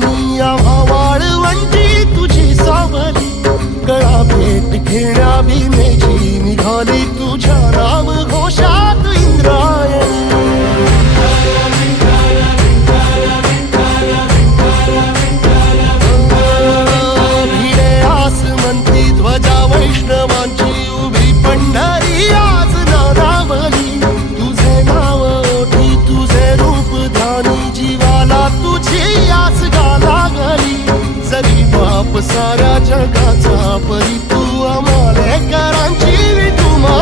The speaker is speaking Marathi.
पावसांनी आम्हा वाळवंटी तुझी सावली, गळा भेट घेण्या भीमेची निघाली तुझ्या नाम घोषात इंद्रायणी. भिडे आसमंती ध्वजा वैष्णवांची उभी पंढरी आज नानावली, तुझे नाव ओठी तुझे रूप ध्यानी जीवाला तुझी आस गाला गली. जरी बाप साऱ्या जगाचा परी तू आम्हाले करांची विठुमा